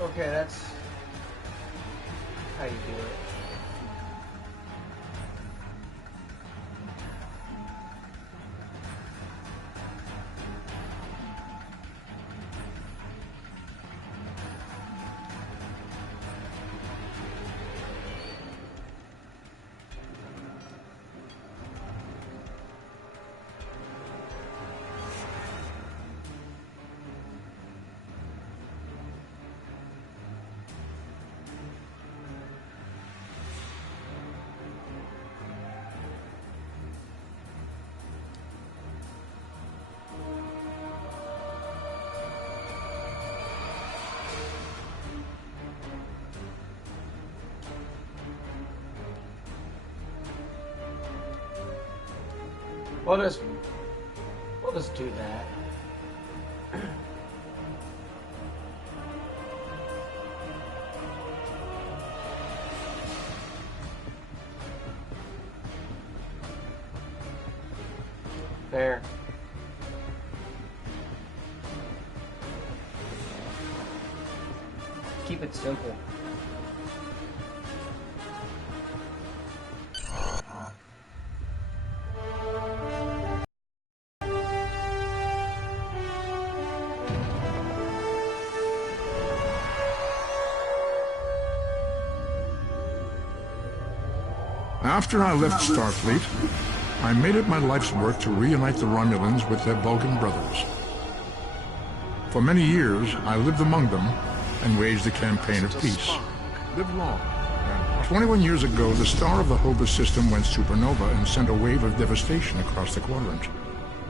Okay, that's how you do it. We'll just do that. There. Keep it simple. After I left Starfleet, I made it my life's work to reunite the Romulans with their Vulcan brothers. For many years, I lived among them and waged a campaign of peace. Live long. 21 years ago, the star of the Hova system went supernova and sent a wave of devastation across the quadrant.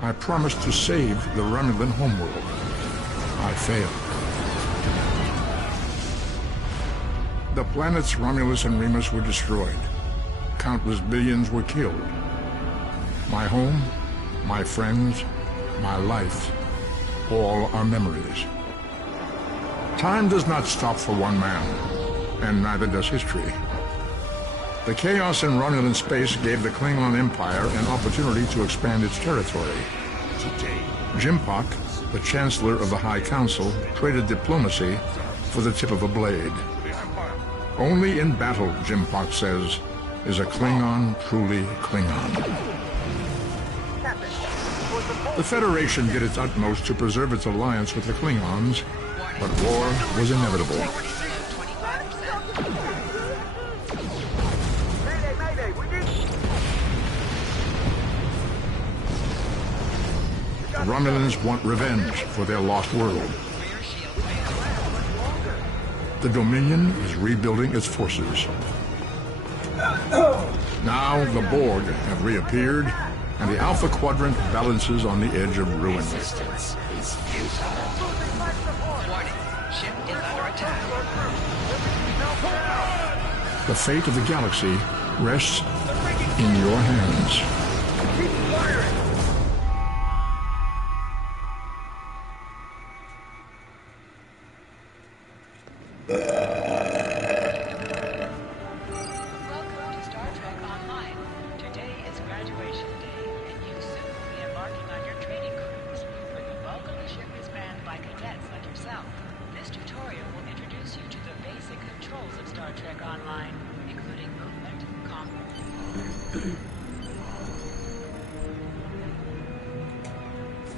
I promised to save the Romulan homeworld. I failed. The planets Romulus and Remus were destroyed. Countless billions were killed. My home, my friends, my life, all are memories. Time does not stop for one man, and neither does history. The chaos in Romulan space gave the Klingon Empire an opportunity to expand its territory. Jimpak, the Chancellor of the High Council, traded diplomacy for the tip of a blade. Only in battle, Jimpak says, is a Klingon truly Klingon. The Federation did its utmost to preserve its alliance with the Klingons, but war was inevitable. The Romulans want revenge for their lost world. The Dominion is rebuilding its forces. Now the Borg have reappeared, and the Alpha Quadrant balances on the edge of ruin. Resistance is futile. Warning, ship is under attack. The fate of the galaxy rests in your hands. Keep firing!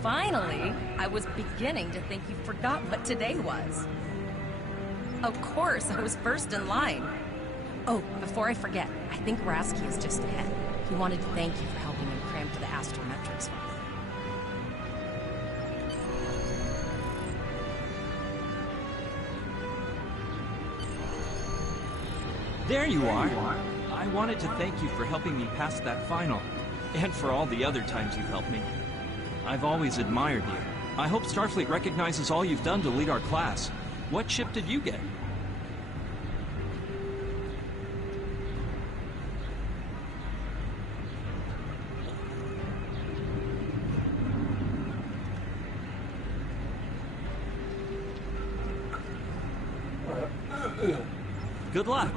Finally, I was beginning to think you forgot what today was. Of course, I was first in line. Oh, before I forget, I think Rasky is just ahead. He wanted to thank you for helping him cram to the astrometrics file. There you are. I wanted to thank you for helping me pass that final, and for all the other times you've helped me. I've always admired you. I hope Starfleet recognizes all you've done to lead our class. What ship did you get? Good luck.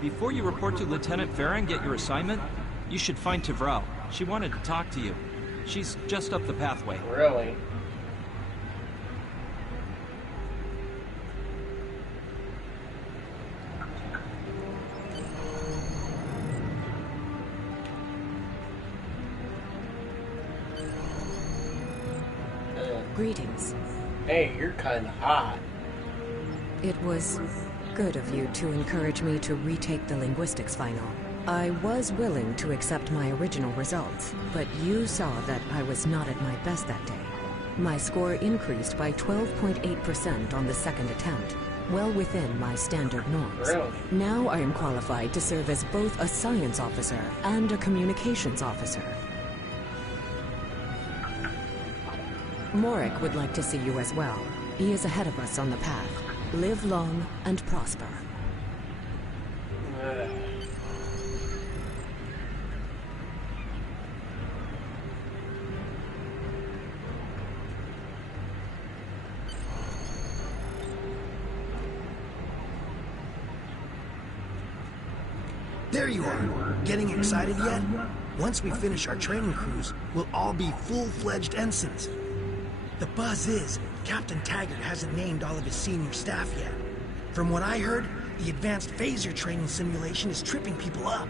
Before you report to Lieutenant Farah and get your assignment, you should find Tvrel. She wanted to talk to you. She's just up the pathway. Really? Greetings. Hey, you're kinda hot. It was good of you to encourage me to retake the linguistics final. I was willing to accept my original results, but you saw that I was not at my best that day. My score increased by 12.8% on the second attempt, well within my standard norms. Really? Now I am qualified to serve as both a science officer and a communications officer. Morik would like to see you as well. He is ahead of us on the path. Live long and prosper. There you are. Getting excited yet? Once we finish our training cruise, we'll all be full-fledged ensigns. The buzz is, Captain Taggart hasn't named all of his senior staff yet. From what I heard, the advanced phaser training simulation is tripping people up.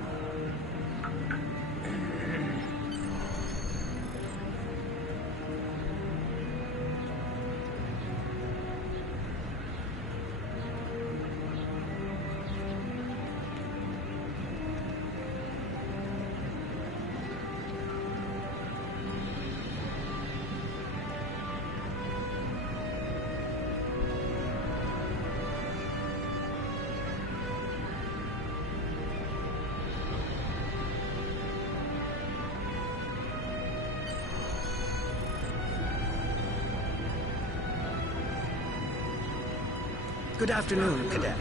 Good afternoon, Cadet.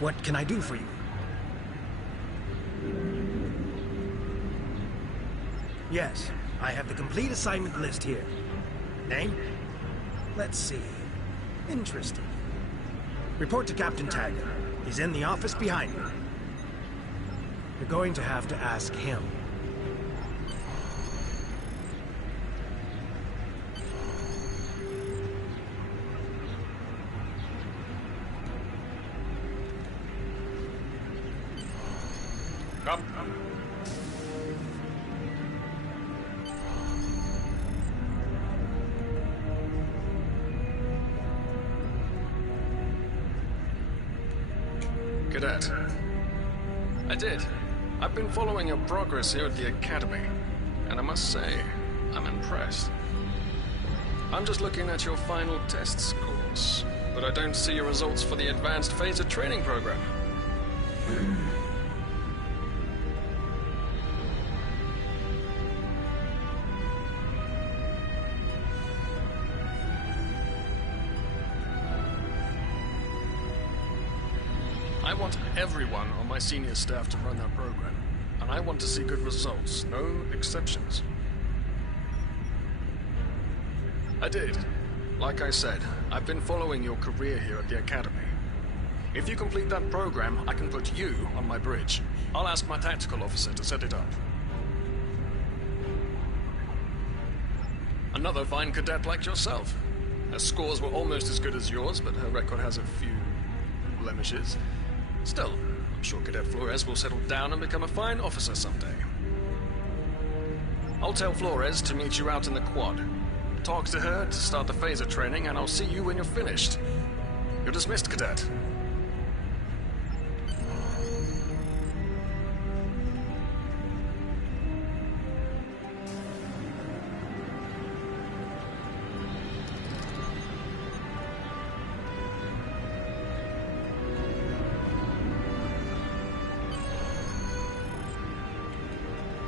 What can I do for you? Yes, I have the complete assignment list here. Name? Let's see. Interesting. Report to Captain Taggart. He's in the office behind me. You're going to have to ask him. Come. Cadet. I did. I've been following your progress here at the Academy, and I must say, I'm impressed. I'm just looking at your final test scores, but I don't see your results for the Advanced Phaser Training Program. I want everyone on my senior staff to run that program, and I want to see good results, no exceptions. I did. Like I said, I've been following your career here at the Academy. If you complete that program, I can put you on my bridge. I'll ask my tactical officer to set it up. Another fine cadet like yourself. Her scores were almost as good as yours, but her record has a few blemishes. Still, I'm sure Cadet Flores will settle down and become a fine officer someday. I'll tell Flores to meet you out in the quad. Talk to her to start the phaser training, and I'll see you when you're finished. You're dismissed, Cadet.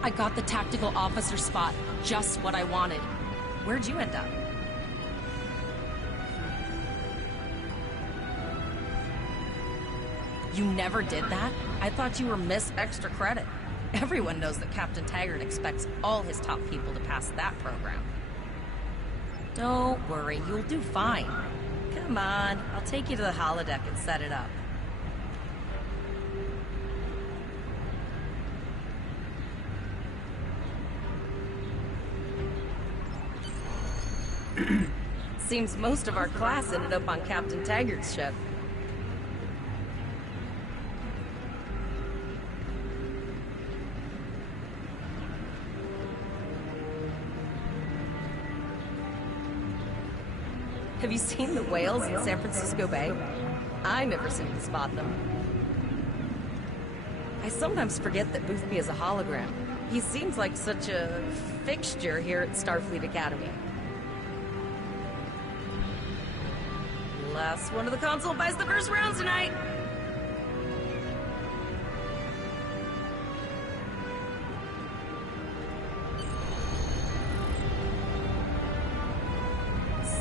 I got the tactical officer spot. Just what I wanted. Where'd you end up? You never did that? I thought you were Miss Extra Credit. Everyone knows that Captain Taggart expects all his top people to pass that program. Don't worry, you'll do fine. Come on, I'll take you to the holodeck and set it up. Seems most of our class ended up on Captain Taggart's ship. Have you seen the whales in San Francisco Bay? I never seem to spot them. I sometimes forget that Boothby is a hologram. He seems like such a fixture here at Starfleet Academy. Last one of the console buys the first round tonight.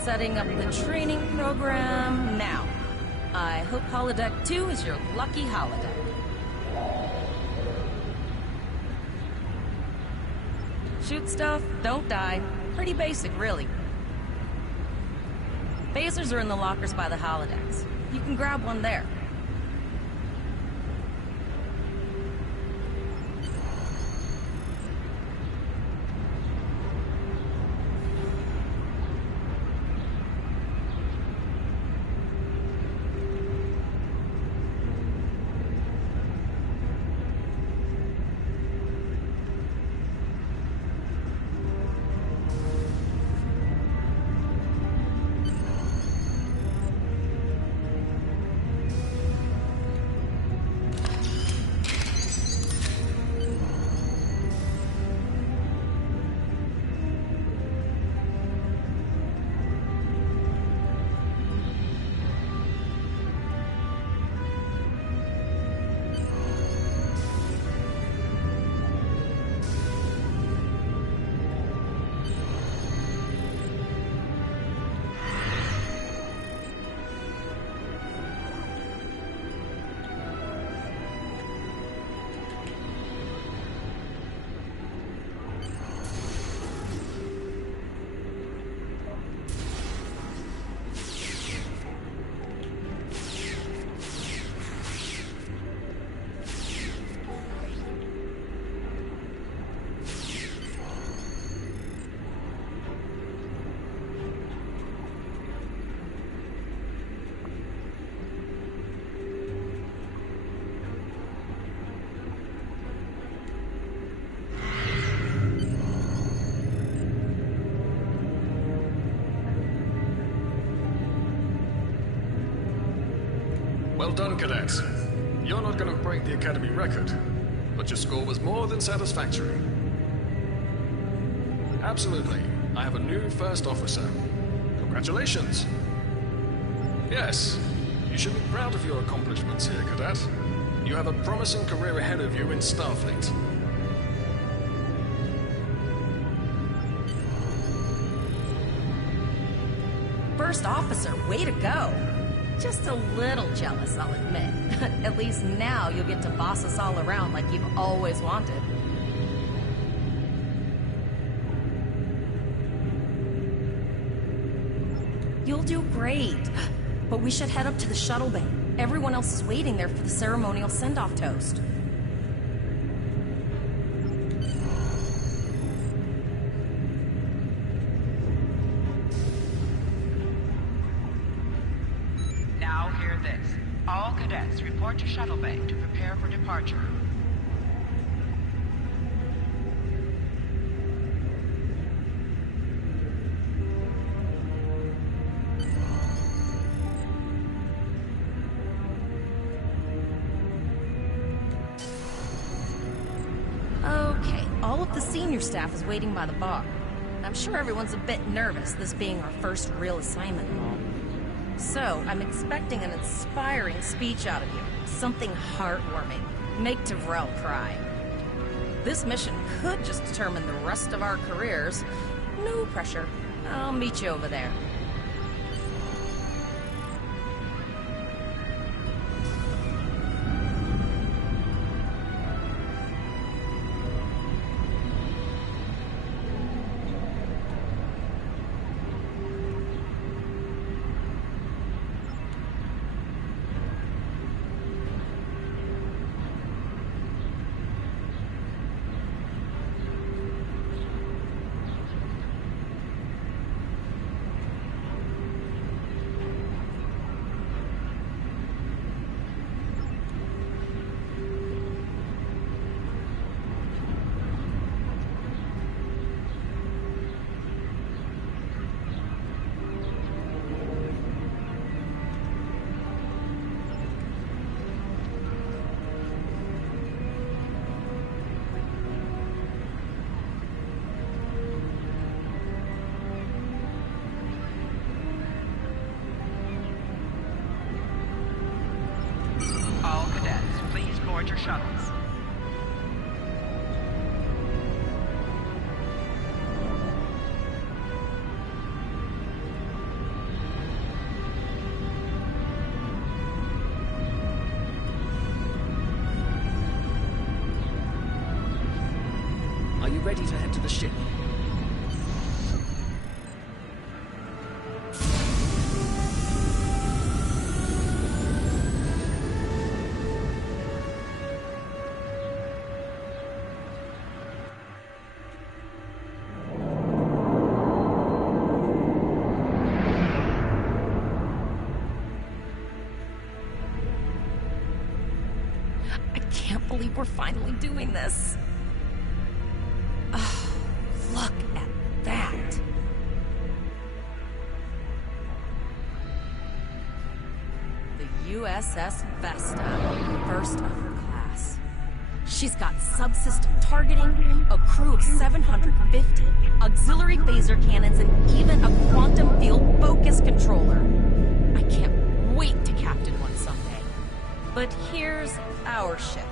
Setting up the training program now. I hope holodeck 2 is your lucky holodeck. Shoot stuff, don't die. Pretty basic, really. Phasers are in the lockers by the holodecks. You can grab one there. Well done, cadets. You're not going to break the Academy record, but your score was more than satisfactory. Absolutely. I have a new first officer. Congratulations. Yes, you should be proud of your accomplishments here, cadet. You have a promising career ahead of you in Starfleet. First officer, way to go. Just a little jealous, I'll admit. At least now you'll get to boss us all around like you've always wanted. You'll do great. But we should head up to the shuttle bay. Everyone else is waiting there for the ceremonial send-off toast. All cadets report to shuttle bay to prepare for departure. Okay, all of the senior staff is waiting by the bar. I'm sure everyone's a bit nervous, this being our first real assignment and all. So, I'm expecting an inspiring speech out of you. Something heartwarming. Make Tavrell cry. This mission could just determine the rest of our careers. No pressure. I'll meet you over there. aboard your shuttles. Are you ready to head to the ship? I can't believe we're finally doing this. Oh, look at that. The USS Vesta, first of her class. She's got subsystem targeting, a crew of 750, auxiliary phaser cannons, and even a quantum field focus controller. I can't wait to captain one someday. But here's our ship.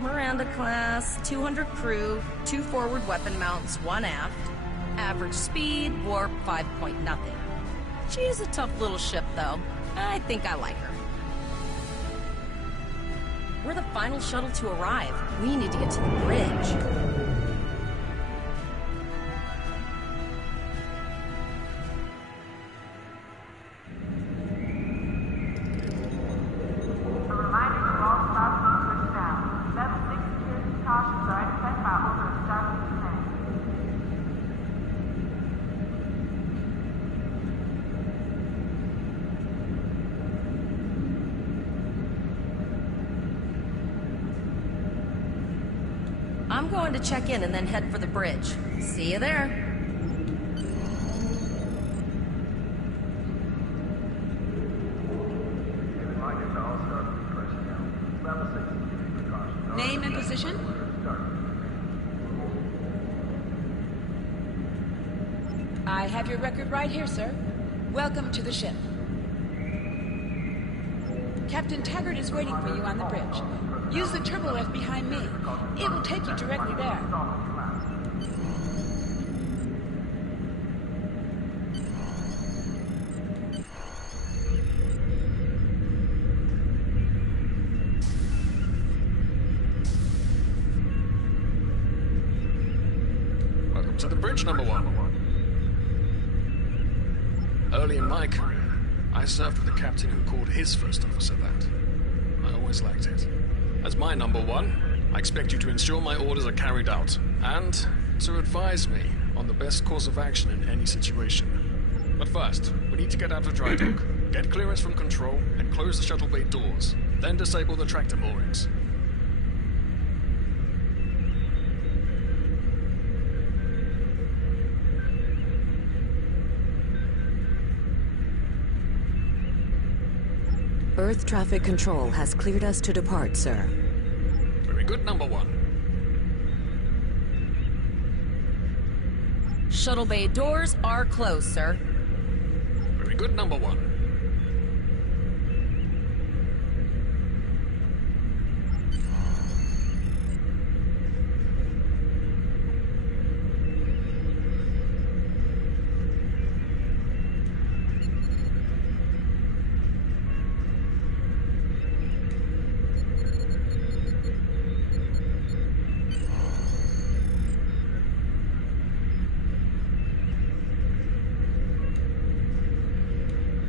Miranda class, 200 crew, 2 forward weapon mounts, 1 aft. Average speed, warp 5 point nothing. She is a tough little ship, though. I think I like her. We're the final shuttle to arrive. We need to get to the bridge. I'm going to check in and then head for the bridge. See you there. Name and position? I have your record right here, sir. Welcome to the ship. Captain Taggart is waiting for you on the bridge. Use the turbo lift behind me. It will take you directly there. Welcome to the bridge, number 1. Early in my career, I served with a captain who called his first officer that. I always liked it. As my number 1, I expect you to ensure my orders are carried out, and to advise me on the best course of action in any situation. But first, we need to get out of dry dock, get clearance from control, and close the shuttle bay doors, then disable the tractor moorings. Earth traffic control has cleared us to depart, sir. Very good, number 1. Shuttle bay doors are closed, sir. Very good, number 1.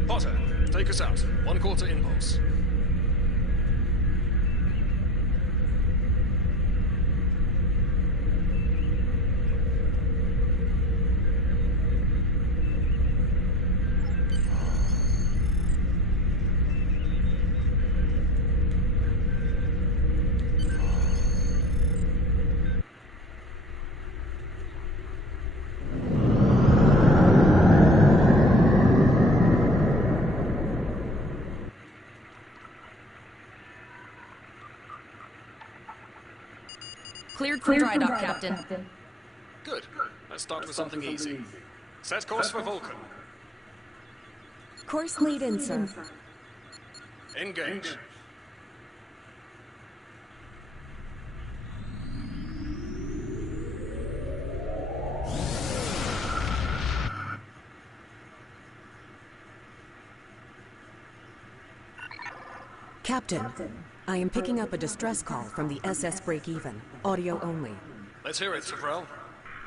Potter, take us out. 1/4 impulse. Cleared for dry dock, Captain. Good. Let's start with something easy. Set course for Vulcan. Course lead in, sir. Engage. Captain, I am picking up a distress call from the SS Break-Even. Audio only. Let's hear it, Tyrell.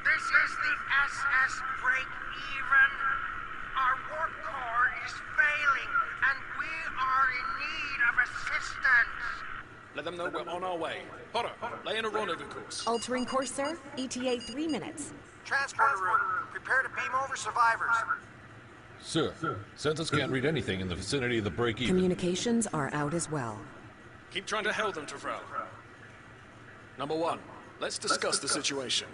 This is the SS Break-Even. Our warp core is failing, and we are in need of assistance. Let them know we're on our way. Potter, lay in a rendezvous course. Altering course, sir. ETA 3 minutes. Transporter room. Prepare to beam over survivors. Sir, sensors can't read anything in the vicinity of the break-even. Communications are out as well. Keep trying to hold them, Tyrell. Number one, let's discuss the situation.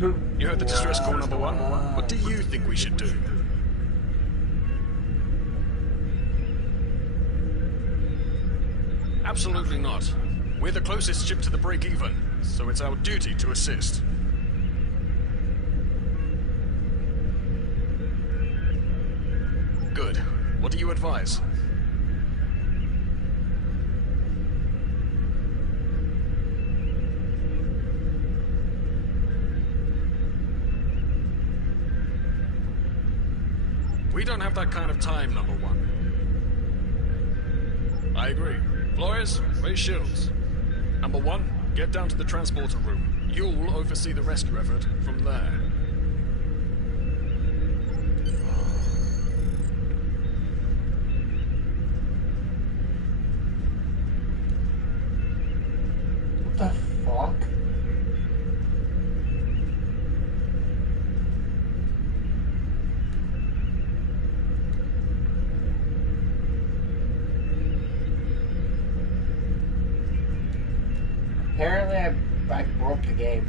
You heard the distress call, number one. What do you think we should do? Absolutely not. We're the closest ship to the break-even, so it's our duty to assist. Good. What do you advise? We don't have that kind of time, number one. I agree. Flores, raise shields. Number one, get down to the transporter room. You'll oversee the rescue effort from there. What the fuck? Apparently I broke the game.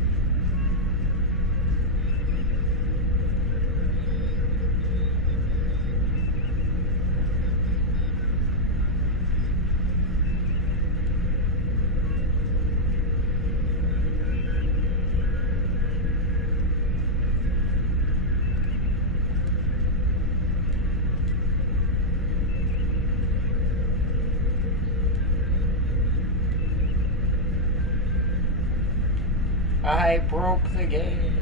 I broke the game.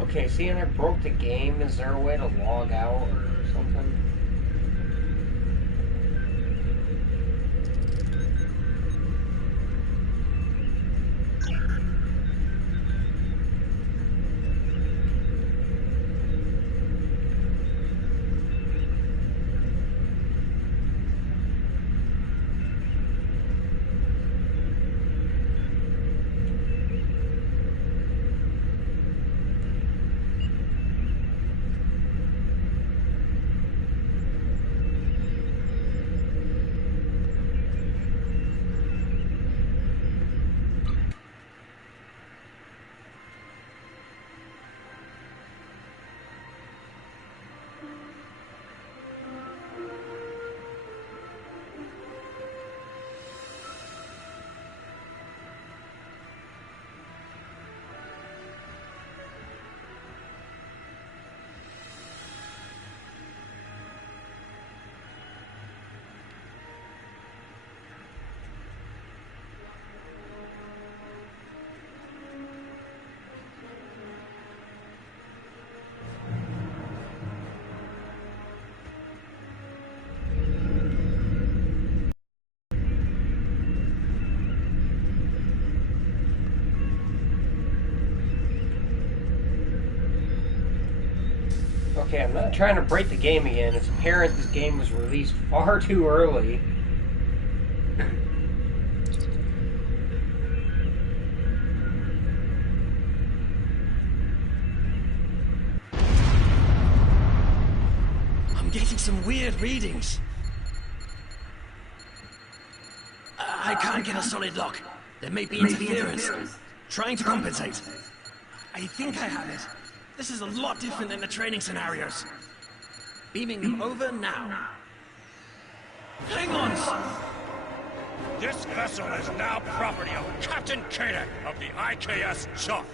Okay, seeing I broke the game, is there a way to log out or something? Okay, I'm not trying to break the game again. It's apparent this game was released far too early. I'm getting some weird readings. I can't get a solid lock. There may be interference. Trying to compensate. I think I have it. This is a lot different than the training scenarios. Beaming them over now. Hang on! This vessel is now property of Captain Kader of the IKS Charge.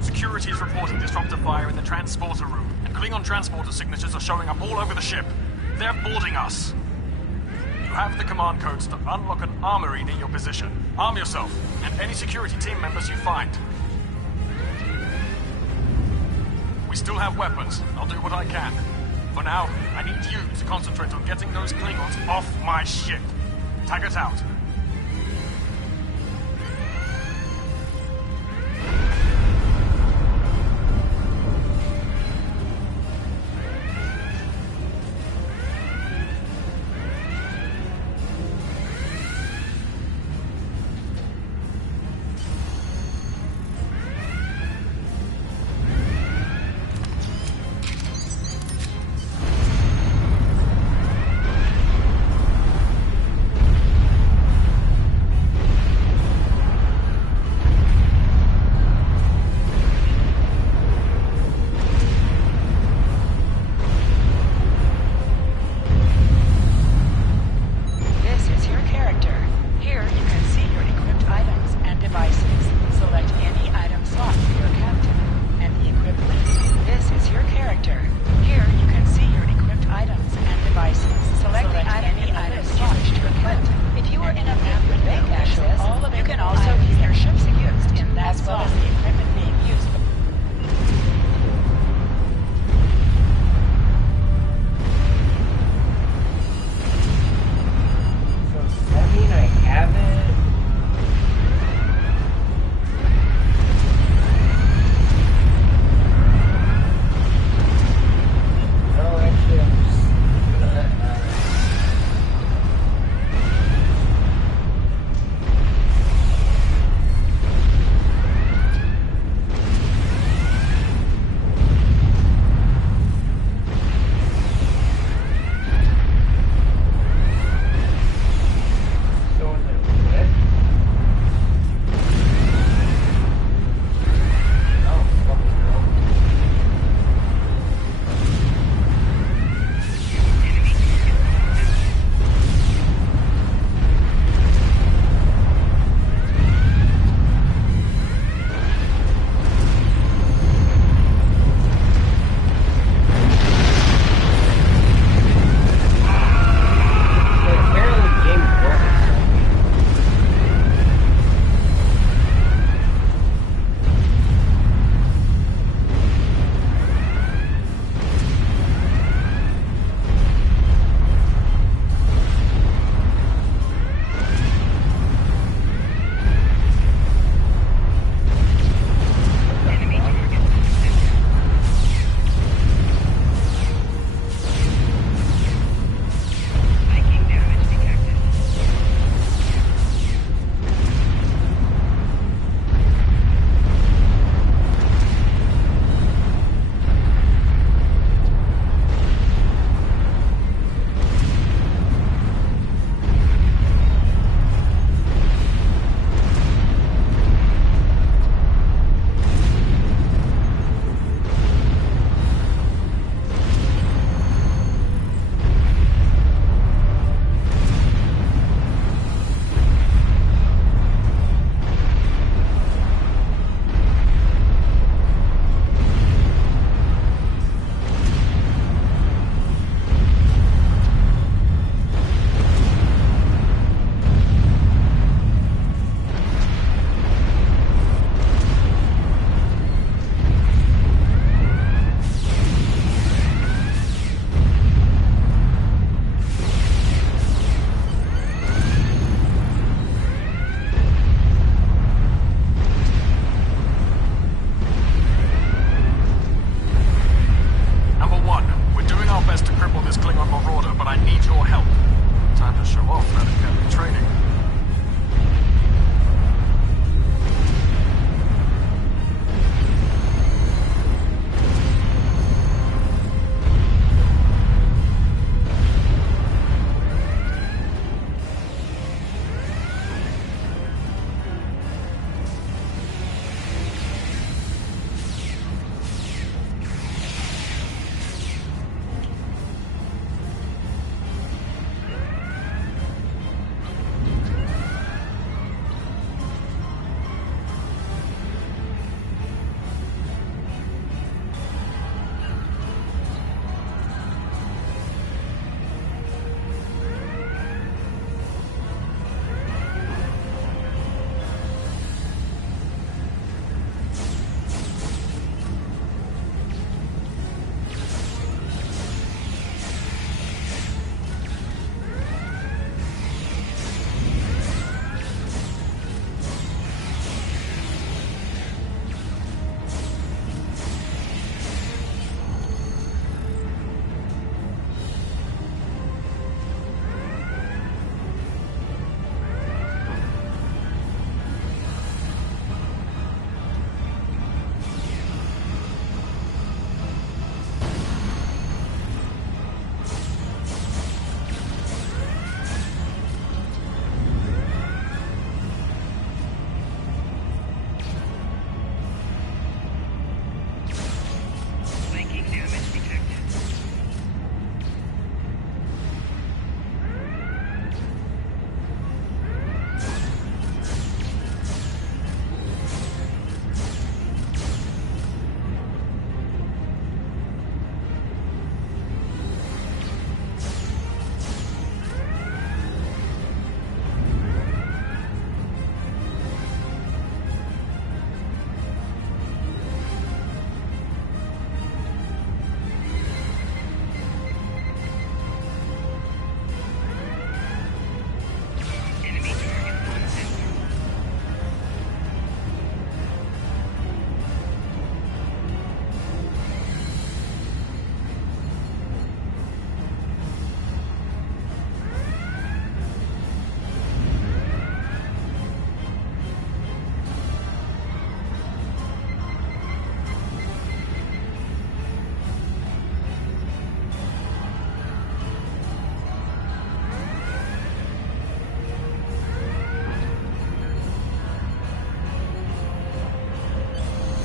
Security is reporting disruptor fire in the transporter room, and Klingon transporter signatures are showing up all over the ship. They're boarding us. You have the command codes to unlock an armory near your position. Arm yourself, and any security team members you find. We still have weapons. I'll do what I can. For now, I need you to concentrate on getting those Klingons off my ship. Taggart out.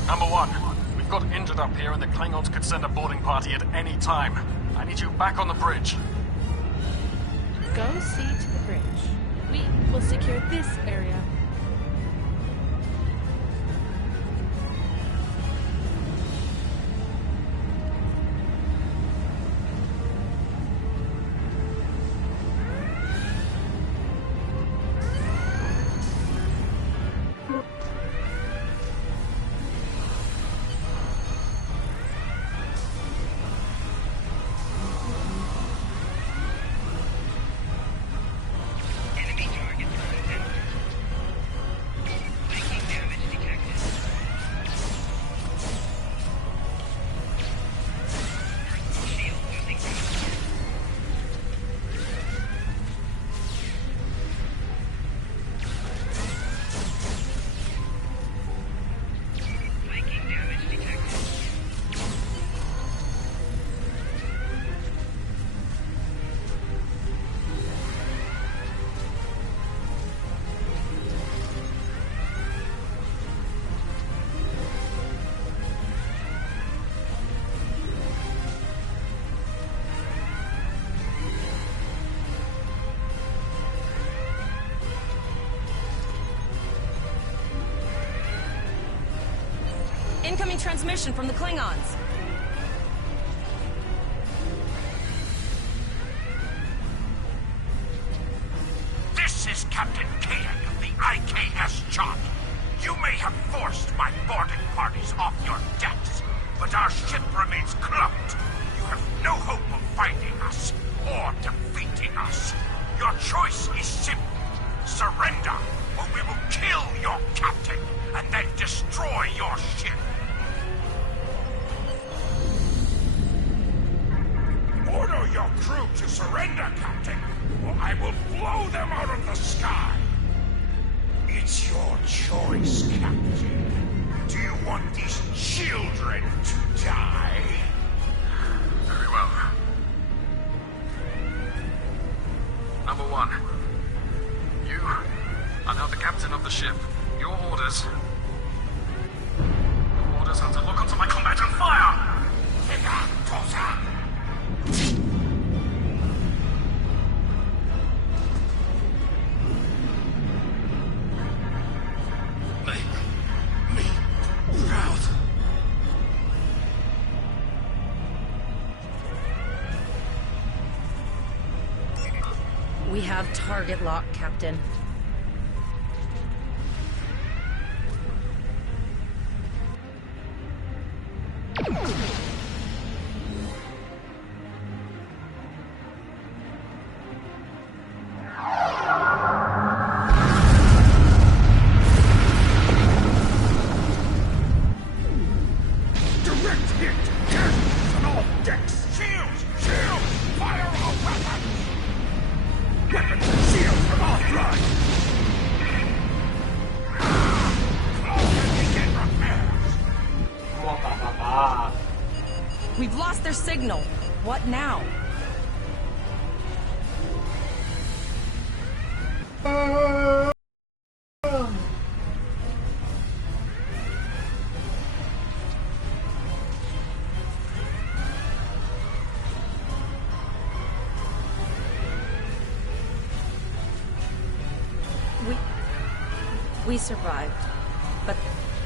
Number 1, we've got injured up here and the Klingons could send a boarding party at any time. I need you back on the bridge. Go see to the bridge. We will secure this area. Incoming transmission from the Klingons. This is Captain Kaden of the IKS Chant. You may have forced my boarding parties off your decks, but our ship remains cloaked. You have no hope of finding us or defeating us. Your choice is simple. Surrender, or we will kill your captain and then destroy your ship. Order your crew to surrender, Captain, or I will blow them out of the sky. It's your choice, Captain. Do you want these children to die? Very well. Number 1, you are now the captain of the ship. Your orders are to lock onto my combat and fire! Make me proud. We have target lock, Captain. Direct hit! Cannons on all decks! Shields! Shields! Fire all weapons! Weapons and shields from offline! Close and begin repairs! We've lost their signal. What now? We survived, but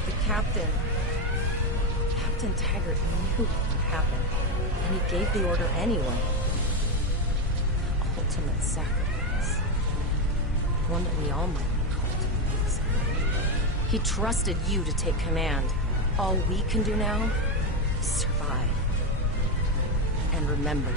the Captain Taggart knew what would happen, and he gave the order anyway. Ultimate sacrifice. One that we all might be called to make. He trusted you to take command. All we can do now is survive. And remember.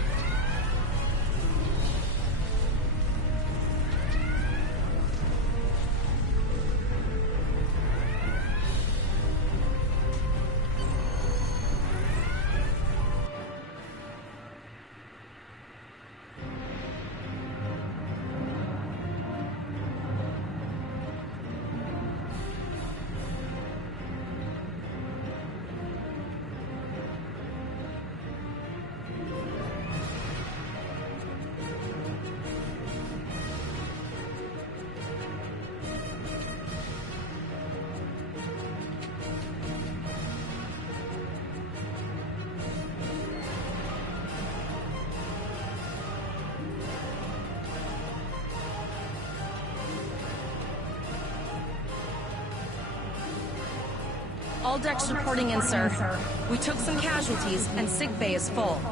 All decks reporting in, sir. We took some casualties, and sickbay is full.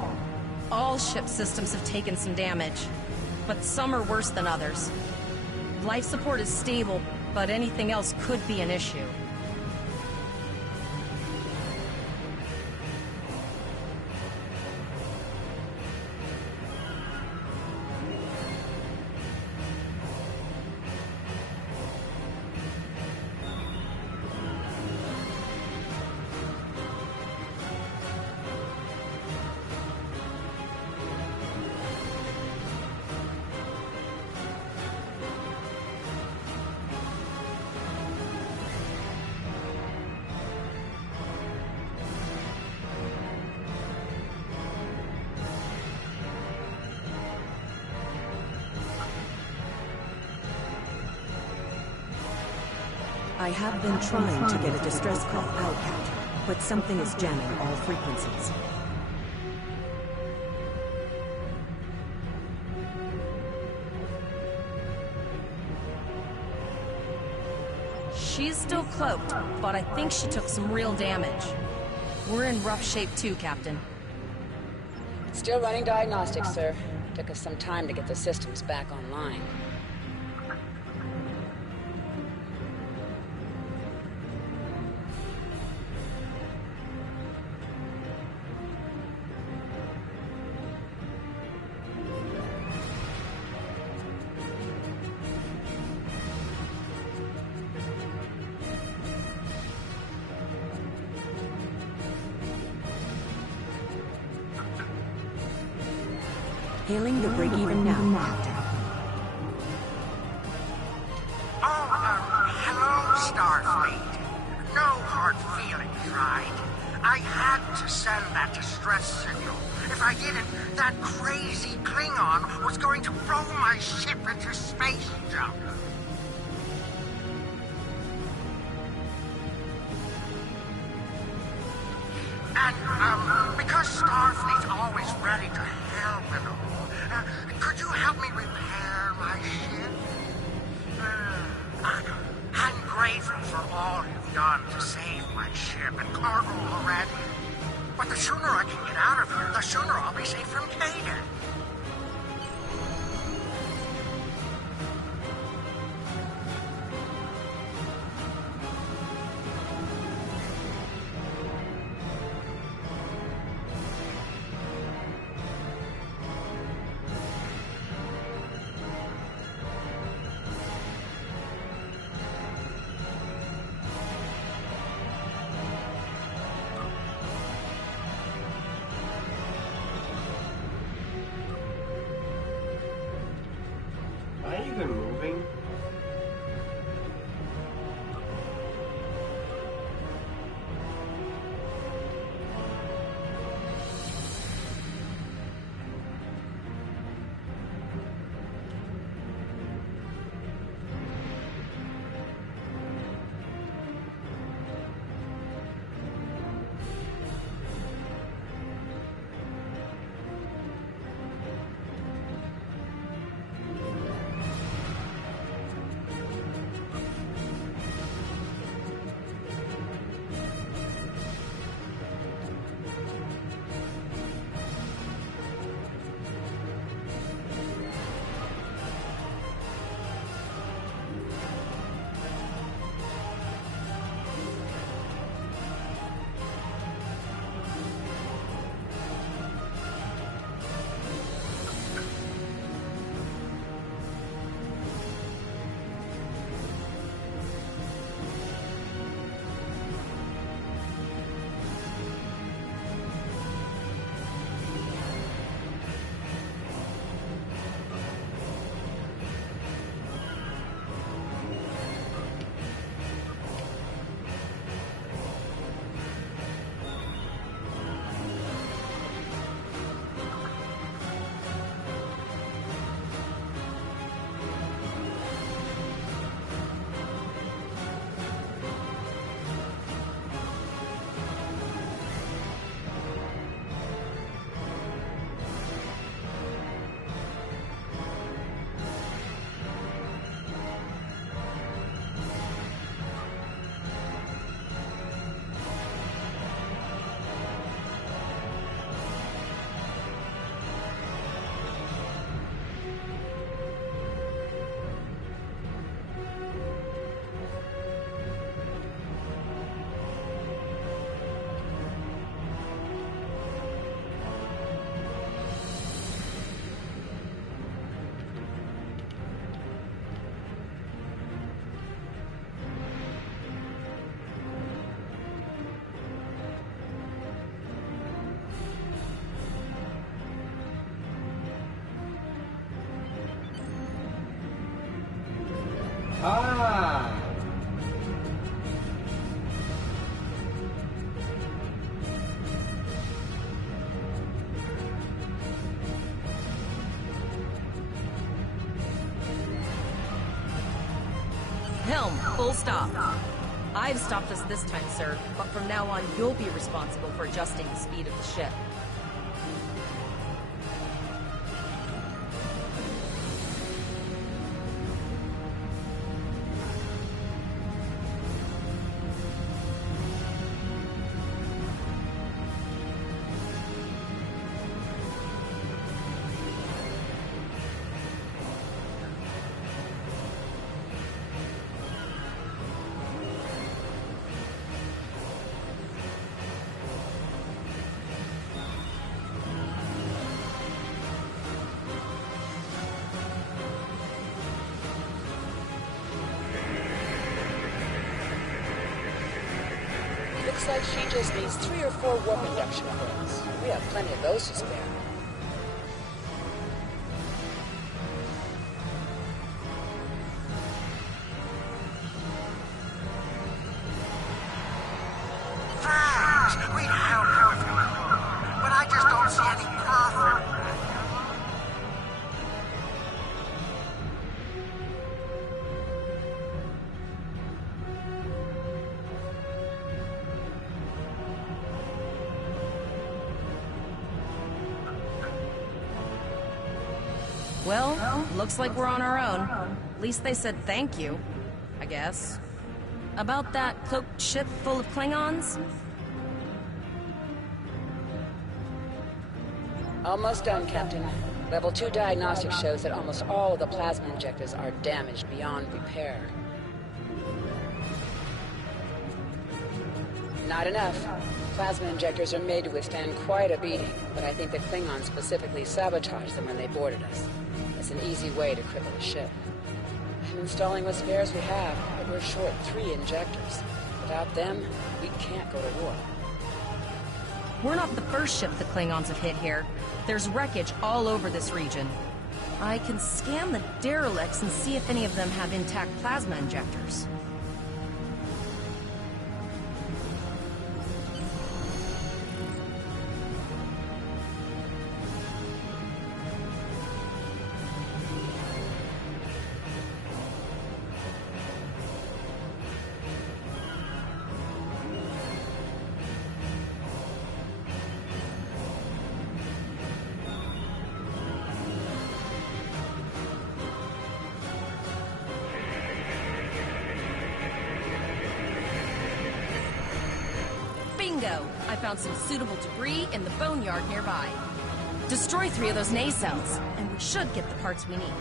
All ship systems have taken some damage, but some are worse than others. Life support is stable, but anything else could be an issue. I have been trying to get a distress call out, Captain, but something is jamming all frequencies. She's still cloaked, but I think she took some real damage. We're in rough shape too, Captain. Still running diagnostics, sir. Took us some time to get the systems back online. Hailing the break-even now, Captain. Hello, Starfleet. No hard feelings, right? I had to send that distress signal. If I didn't, that crazy Klingon was going to throw my ship into space junk. And, because Starfleet's always ready to help and all, could you help me repair my ship? I'm grateful for all you've done to save my ship and cargo already. But the sooner I can get out of here, the sooner I'll be safe from Kaden. full stop. I've stopped us this time, sir, but from now on, you'll be responsible for adjusting the speed of the ship. Looks like she just needs 3 or 4 warp induction coils. We have plenty of those to spare. Thanks! We'd help you if you could. But I just don't see any profit. Well, looks like we're on our own. At least they said thank you, I guess. About that cloaked ship full of Klingons? Almost done, Captain. Level 2 diagnostic shows that almost all of the plasma injectors are damaged beyond repair. Not enough. Plasma injectors are made to withstand quite a beating, but I think the Klingons specifically sabotaged them when they boarded us. It's an easy way to cripple a ship. I'm installing what spares we have, but we're short 3 injectors. Without them, we can't go to war. We're not the first ship the Klingons have hit here. There's wreckage all over this region. I can scan the derelicts and see if any of them have intact plasma injectors. Bingo! I found some suitable debris in the boneyard nearby. Destroy 3 of those nacelles, and we should get the parts we need.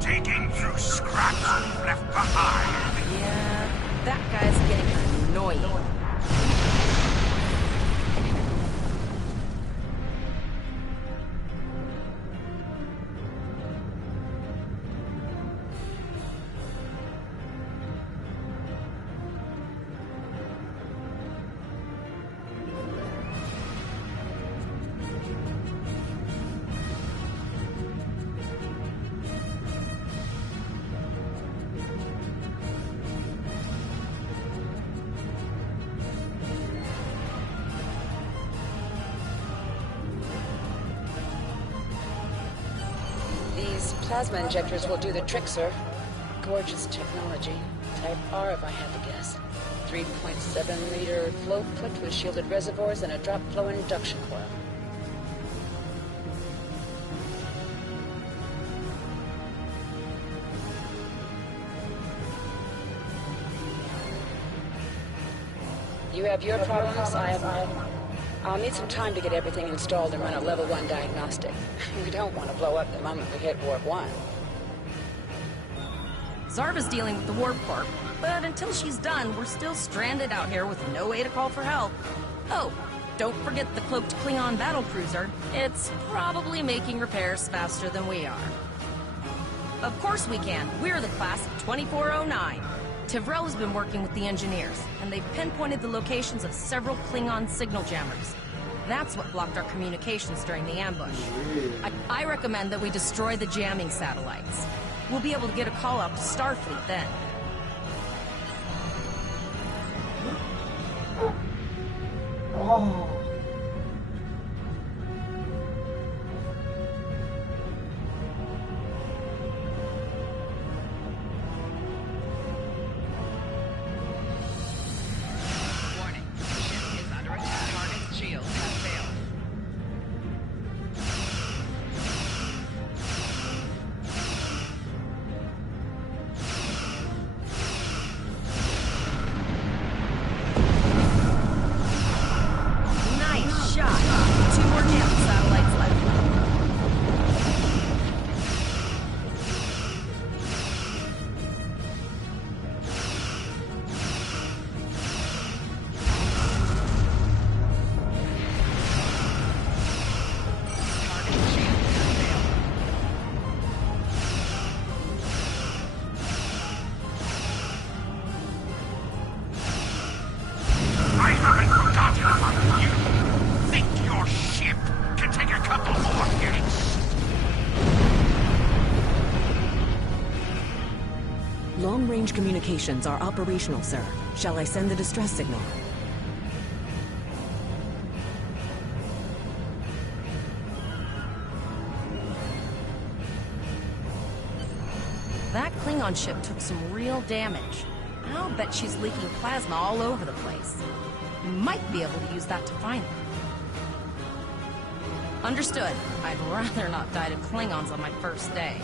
Taking through scraps left behind. Yeah, that guy's getting annoying. Plasma injectors will do the trick, sir. Gorgeous technology. Type R, if I had to guess. 3.7-liter float foot with shielded reservoirs and a drop flow induction coil. You have your problems, I have mine. I'll need some time to get everything installed and run a level 1 diagnostic. We don't want to blow up the moment we hit warp 1. Zarva's dealing with the warp core, but until she's done, we're still stranded out here with no way to call for help. Oh, don't forget the cloaked Klingon battlecruiser. It's probably making repairs faster than we are. Of course we can. We're the class of 2409. Tivrel has been working with the engineers, and they've pinpointed the locations of several Klingon signal jammers. That's what blocked our communications during the ambush. I recommend that we destroy the jamming satellites. We'll be able to get a call out to Starfleet then. Oh. Long-range communications are operational, sir. Shall I send the distress signal? That Klingon ship took some real damage. I'll bet she's leaking plasma all over the place. We might be able to use that to find her. Understood. I'd rather not die to Klingons on my first day.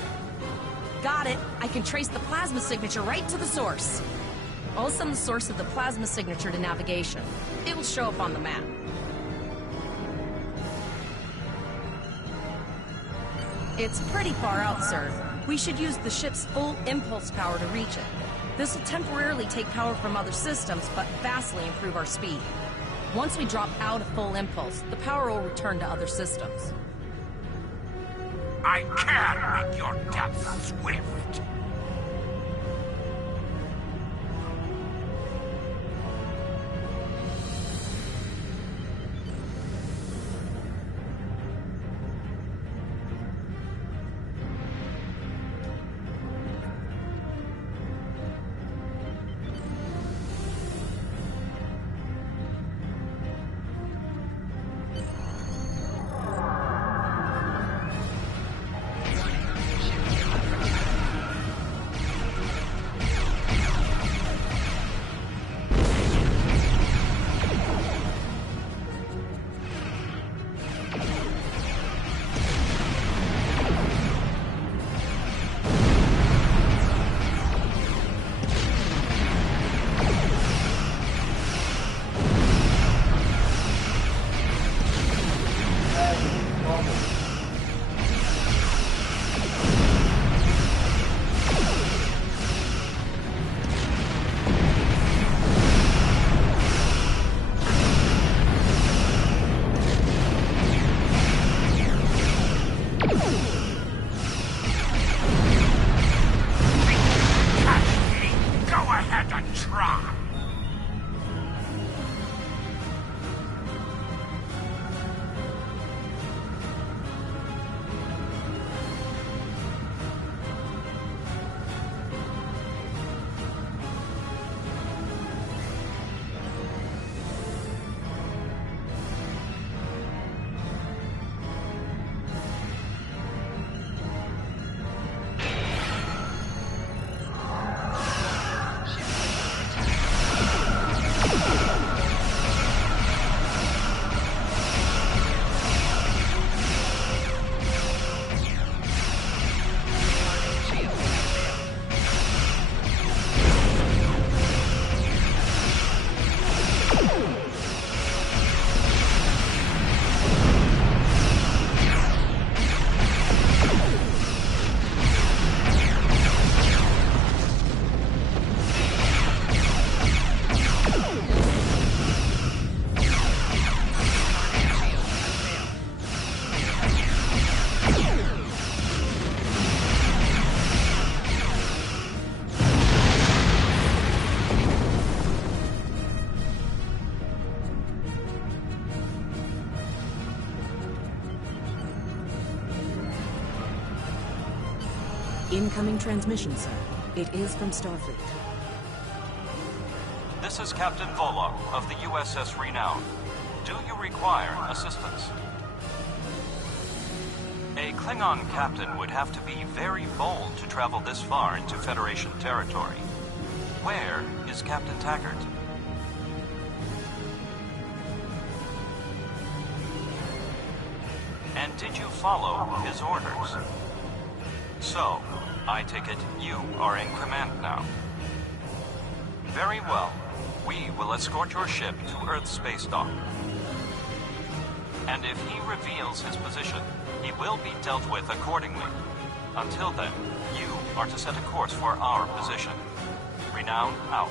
Got it. I can trace the plasma signature right to the source. I'll send the source of the plasma signature to navigation. It'll show up on the map. It's pretty far out, sir. We should use the ship's full impulse power to reach it. This will temporarily take power from other systems, but vastly improve our speed. Once we drop out of full impulse, the power will return to other systems. I can make your death swift. Incoming transmission, sir. It is from Starfleet. This is Captain Volok of the USS Renown. Do you require assistance? A Klingon captain would have to be very bold to travel this far into Federation territory. Where is Captain Taggart? And did you follow his orders? So, I take it you are in command now. Very well. We will escort your ship to Earth's space dock. And if he reveals his position, he will be dealt with accordingly. Until then, you are to set a course for our position. Renown out.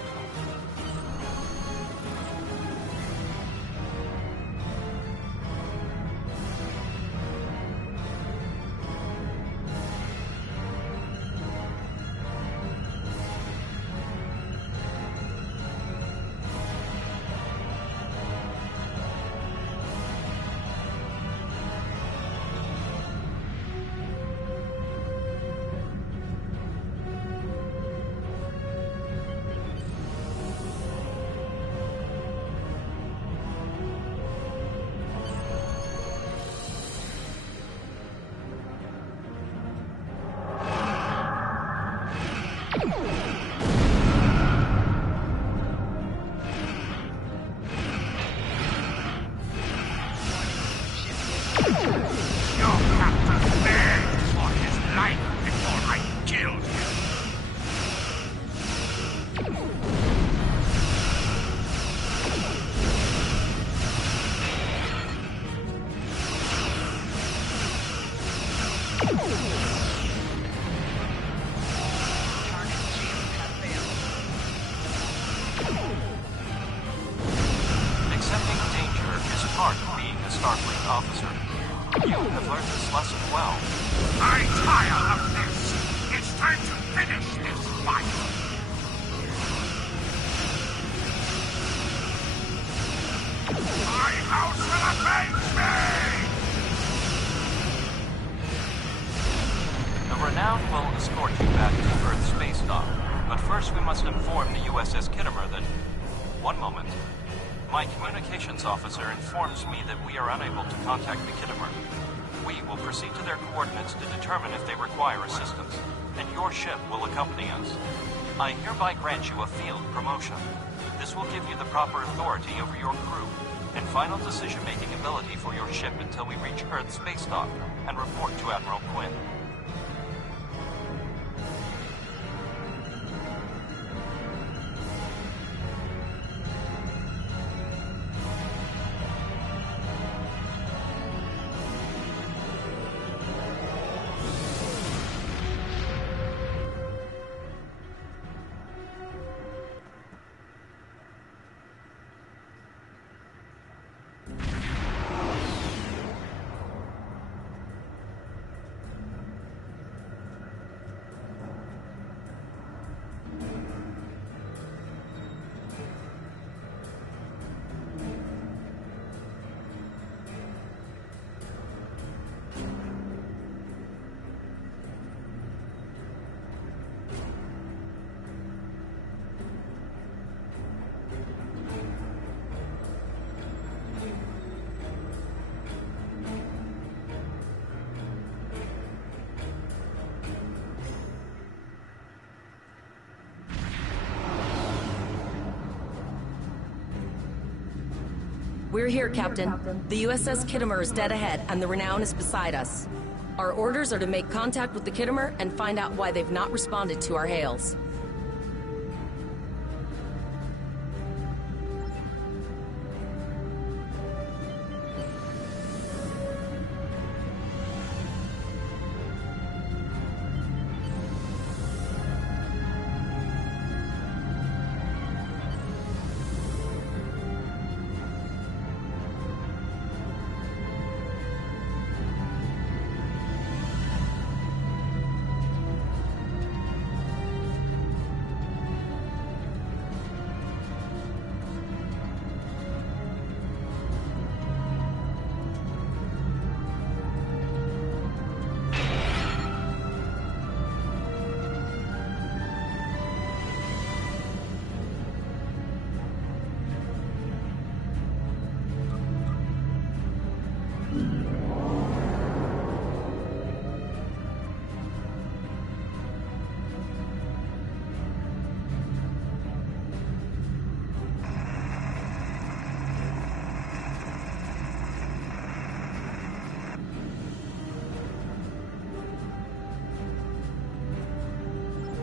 Officer informs me that we are unable to contact the Kittimer. We will proceed to their coordinates to determine if they require assistance, and your ship will accompany us. I hereby grant you a field promotion. This will give you the proper authority over your crew, and final decision-making ability for your ship until we reach Earth's space dock and report to Admiral Quinn. We're here, Captain. The USS Kittimer is dead ahead, and the Renown is beside us. Our orders are to make contact with the Kittimer and find out why they've not responded to our hails.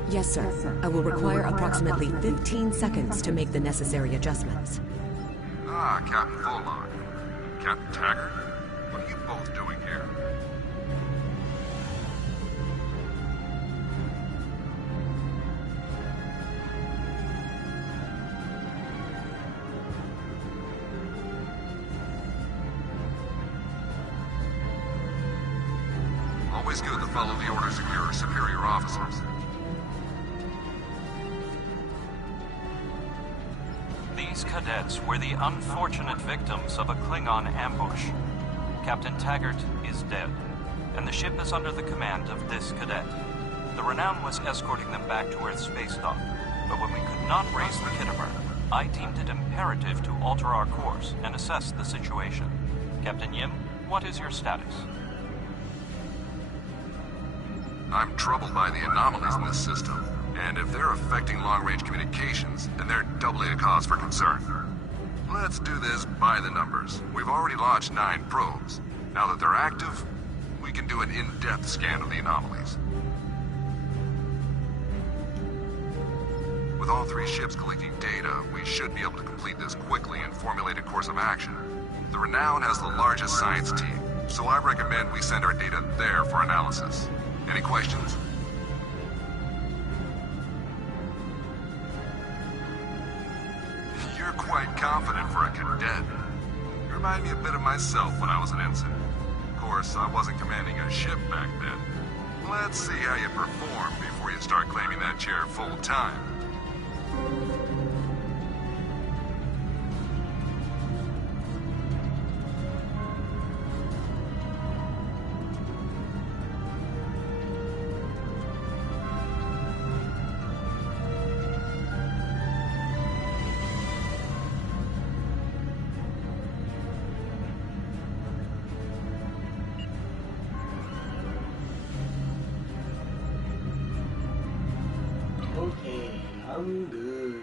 Yes, sir. I will require approximately 15 seconds to make the necessary adjustments. Ah, Captain Fullock. Captain Taggart? What are you both doing here? Always good to follow the orders of your superior officers. These cadets were the unfortunate victims of a Klingon ambush. Captain Taggart is dead, and the ship is under the command of this cadet. The Renown was escorting them back to Earth's space dock, but when we could not raise the Kittimer, I deemed it imperative to alter our course and assess the situation. Captain Yim, what is your status? I'm troubled by the anomalies in this system, and if they're affecting long-range communications, then they're doubly a cause for concern. Let's do this by the numbers. We've already launched 9 probes. Now that they're active, we can do an in-depth scan of the anomalies. With all 3 ships collecting data, we should be able to complete this quickly and formulate a course of action. The Renown has the largest science team, so I recommend we send our data there for analysis. Any questions? You're quite confident for a cadet. You remind me a bit of myself when I was an ensign. Of course, I wasn't commanding a ship back then. Let's see how you perform before you start claiming that chair full time. Okay, I'm good.